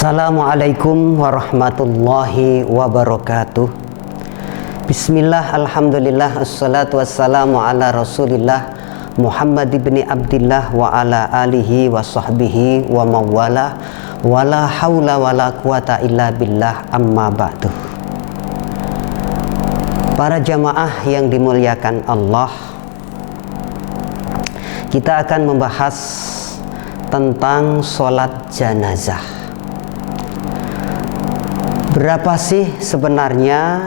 Assalamualaikum warahmatullahi wabarakatuh. Bismillah, alhamdulillah, assalatu wassalamu ala rasulillah Muhammad ibn Abdillah wa ala alihi wa sahbihi wa mawala wa la hawla wa la quwata illa billah, amma ba'du. Para jamaah yang dimuliakan Allah, kita akan membahas tentang sholat jenazah. Berapa sih sebenarnya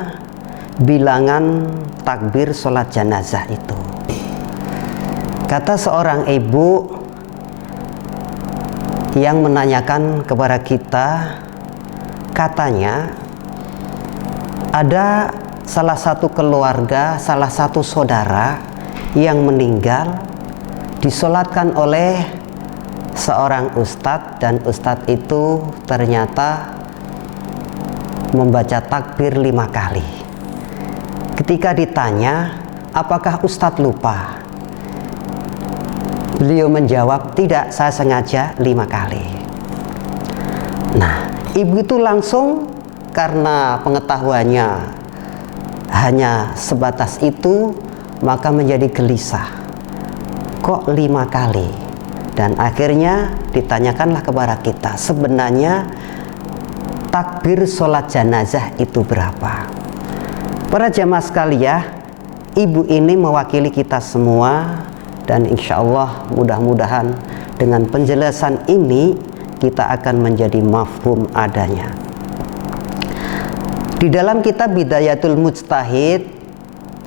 bilangan takbir sholat jenazah itu? Kata seorang ibu yang menanyakan kepada kita, katanya ada salah satu keluarga, salah satu saudara yang meninggal disolatkan oleh seorang ustadz, dan ustadz itu ternyata membaca takbir 5 kali. Ketika ditanya, apakah ustadz lupa? Beliau menjawab, tidak, saya sengaja 5 kali. Nah, ibu itu langsung, karena pengetahuannya hanya sebatas itu, maka menjadi gelisah. Kok 5 kali? Dan akhirnya ditanyakanlah kepada kita, sebenarnya takbir sholat jenazah itu berapa? Para jamaah sekalian, ibu ini mewakili kita semua, dan insya Allah mudah-mudahan dengan penjelasan ini kita akan menjadi mafhum adanya. Di dalam kitab Bidayatul Mujtahid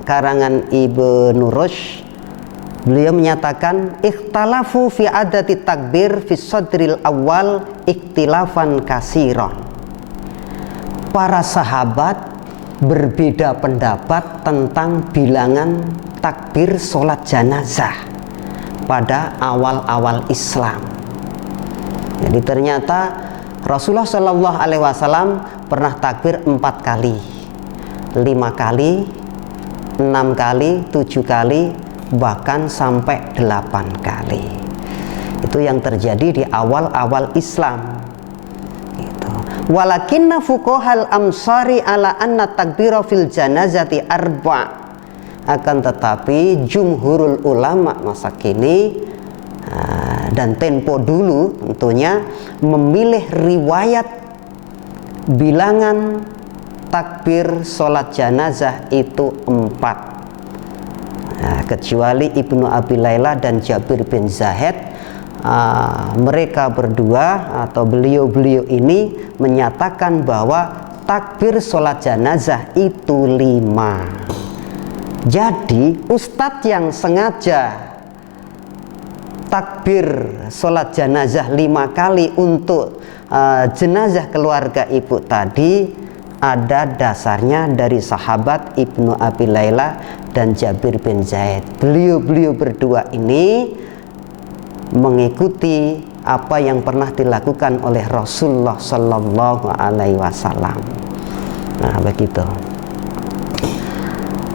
karangan Ibnu Rushd, beliau menyatakan, ikhtalafu fi adati takbir fi sadril awal ikhtilafan kasiron. Para sahabat berbeda pendapat tentang bilangan takbir sholat jenazah pada awal-awal Islam. Jadi ternyata Rasulullah Shallallahu Alaihi Wasallam pernah takbir 4 kali, 5 kali, 6 kali, 7 kali, bahkan sampai 8 kali. Itu yang terjadi di awal-awal Islam. Walakinna fuqahal amsari ala anna takbira fil janazati arba'. Akan tetapi jumhurul ulama masa kini dan tempo dulu tentunya memilih riwayat bilangan takbir sholat jenazah itu 4. Kecuali Ibnu Abi Layla dan Jabir bin Zaid, mereka berdua atau beliau-beliau ini menyatakan bahwa takbir sholat jenazah itu 5. Jadi ustadz yang sengaja takbir sholat jenazah 5 kali untuk jenazah keluarga ibu tadi ada dasarnya dari sahabat Ibnu Abi Layla dan Jabir bin Zaid. Beliau-beliau berdua ini mengikuti apa yang pernah dilakukan oleh Rasulullah Sallallahu Alaihi Wasallam. Nah, begitu.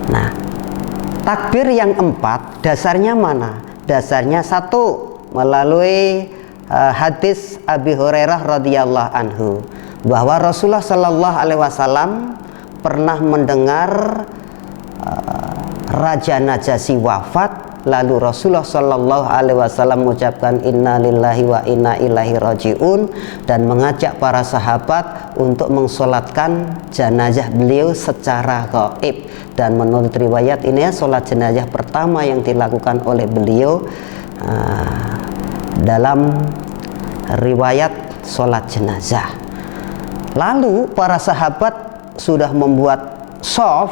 Nah, takbir yang 4 dasarnya mana? Dasarnya 1 melalui hadis Abi Hurairah radhiyallahu anhu, bahwa Rasulullah Sallallahu Alaihi Wasallam pernah mendengar Raja Najasyi wafat. Lalu Rasulullah Shallallahu Alaihi Wasallam mengucapkan inna lillahi wa inna ilaihi rajiun, dan mengajak para sahabat untuk mensolatkan jenazah beliau secara gaib. Dan menurut riwayat ini solat jenazah pertama yang dilakukan oleh beliau dalam riwayat solat jenazah. Lalu para sahabat sudah membuat shaf.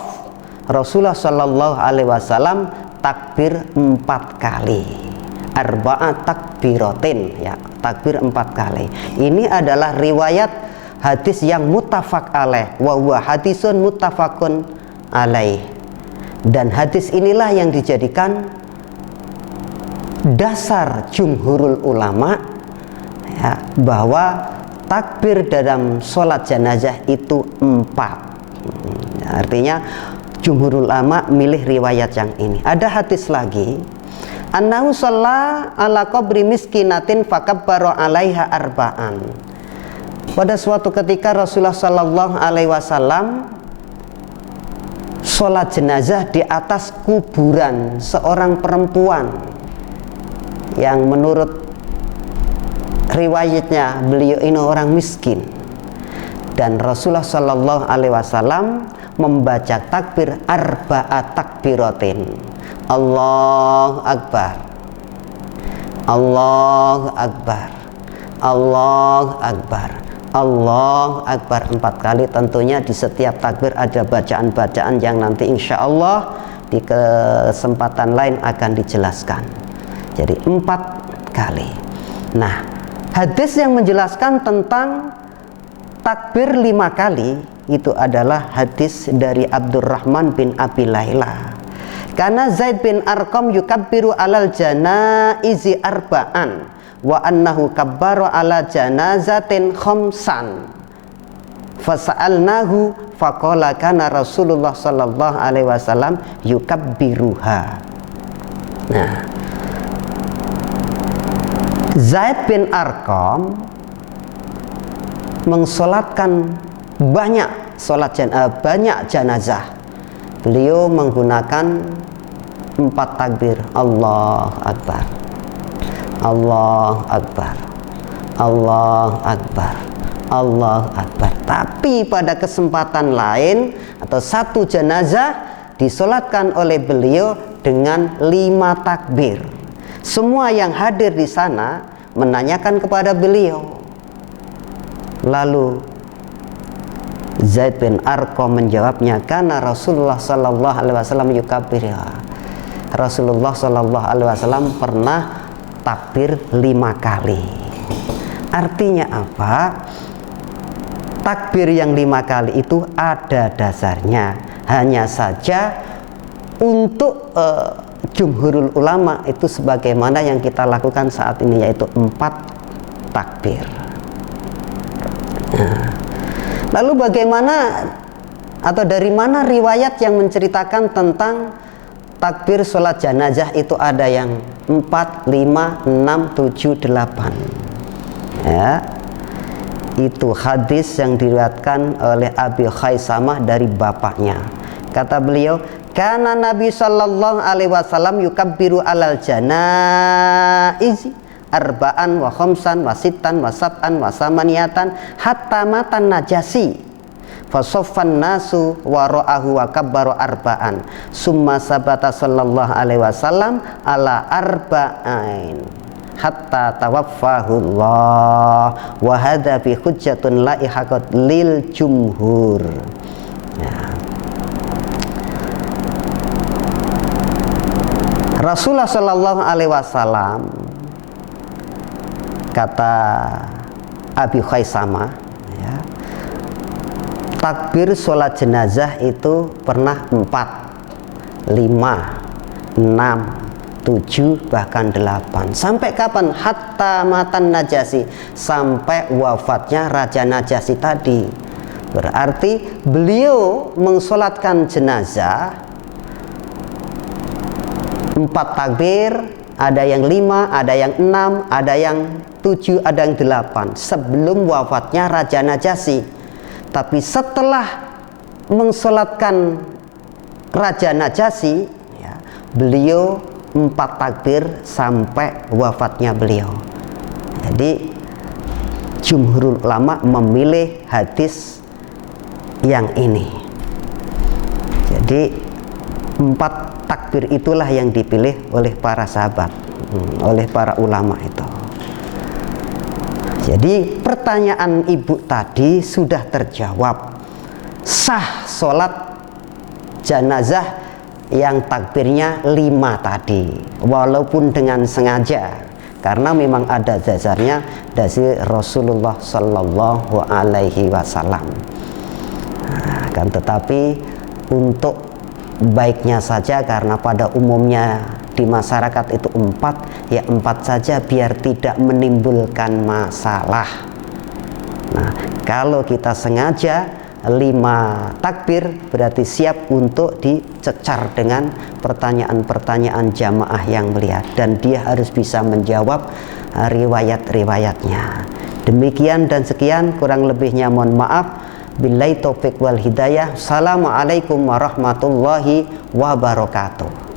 Rasulullah Shallallahu Alaihi Wasallam takbir 4 kali, arba'at takbiratin, ya, takbir 4 kali. Ini adalah riwayat hadis yang muttafaq alaih, wa huwa hadisun muttafaqun alaih. Dan hadis inilah yang dijadikan dasar jumhurul ulama, ya, bahwa takbir dalam sholat jenazah itu 4. Artinya jumhurul ulama milih riwayat yang ini. Ada hadis lagi, annahu shalla ala qabri miskinatin fakabbara alaiha arba'an. Pada suatu ketika Rasulullah Sallallahu Alaihi Wasallam sholat jenazah di atas kuburan seorang perempuan yang menurut riwayatnya beliau ini orang miskin, dan Rasulullah Sallallahu Alaihi Wasallam membaca takbir arba'at takbiratin, Allahu Akbar, Allahu Akbar, Allahu Akbar, Allahu Akbar 4 kali. Tentunya di setiap takbir ada bacaan-bacaan yang nanti insya Allah di kesempatan lain akan dijelaskan. Jadi 4 kali. Nah, hadis yang menjelaskan tentang takbir 5 kali itu adalah hadis dari Abdurrahman bin Abi Layla. Karena Zaid bin Arqam yukabbiru alal janaizi arba'an wa annahu kabbara ala janazatin khamsan fasa'alnahu faqala kana Rasulullah sallallahu alaihi wasallam yukabbiruha. Nah, Zaid bin Arqam mengsolatkan banyak banyak jenazah. Beliau menggunakan 4 takbir, Allahu Akbar, Allahu Akbar, Allahu Akbar, Allahu Akbar. Tapi pada kesempatan lain atau satu jenazah disolatkan oleh beliau dengan 5 takbir. Semua yang hadir di sana menanyakan kepada beliau. Lalu Zaid bin Arqam menjawabnya, karena Rasulullah Sallallahu Alaihi Wasallam yukabbirha. Rasulullah Sallallahu Alaihi Wasallam pernah takbir 5 kali. Artinya apa? Takbir yang 5 kali itu ada dasarnya. Hanya saja untuk jumhurul ulama itu sebagaimana yang kita lakukan saat ini, yaitu 4 takbir. Nah, lalu bagaimana atau dari mana riwayat yang menceritakan tentang takbir sholat jenazah itu ada yang 4, 5, 6, 7, 8. Ya. Itu hadis yang diriwayatkan oleh Abi Khaisamah dari bapaknya. Kata beliau, kana Nabi sallallahu alaihi wasallam yukabbiru alal janaizi arba'an wa khamsan wa sittan wa sab'an wa samaniyatan hatta matan najasi fasoffan nasu wa ra'ahu wa kabbaru arba'an summa sabata sallallahu alaihi wasallam ala arba'ain hatta tawaffahullah wa hadha fi hujjatun laihaqat lil jumhur. Ya. Rasulullah sallallahu alaihi wasallam, kata Abi Khaisamah, ya, takbir sholat jenazah itu pernah 4, 5, 6, 7, bahkan 8. Sampai kapan? Hatta matan Najasi, sampai wafatnya Raja Najasi tadi. Berarti beliau mengsolatkan jenazah 4 takbir, ada yang 5, ada yang 6, ada yang 7, ada yang 8 sebelum wafatnya Raja Najasi. Tapi setelah mengsolatkan Raja Najasi, ya, beliau 4 takbir sampai wafatnya beliau. Jadi jumhurul ulama memilih hadis yang ini. Jadi 4 takbir itulah yang dipilih oleh para sahabat, oleh para ulama itu. Jadi pertanyaan ibu tadi sudah terjawab. Sah sholat jenazah yang takbirnya 5 tadi, walaupun dengan sengaja, karena memang ada dasarnya dari Rasulullah Sallallahu Alaihi Wasallam. Nah, kan tetapi untuk baiknya saja, karena pada umumnya di masyarakat itu 4, ya 4 saja biar tidak menimbulkan masalah. Nah, kalau kita sengaja 5 takbir, berarti siap untuk dicecar dengan pertanyaan-pertanyaan jamaah yang melihat, dan dia harus bisa menjawab riwayat-riwayatnya. Demikian dan sekian, kurang lebihnya mohon maaf. Billahi taufik wal hidayah. Assalamualaikum warahmatullahi wabarakatuh.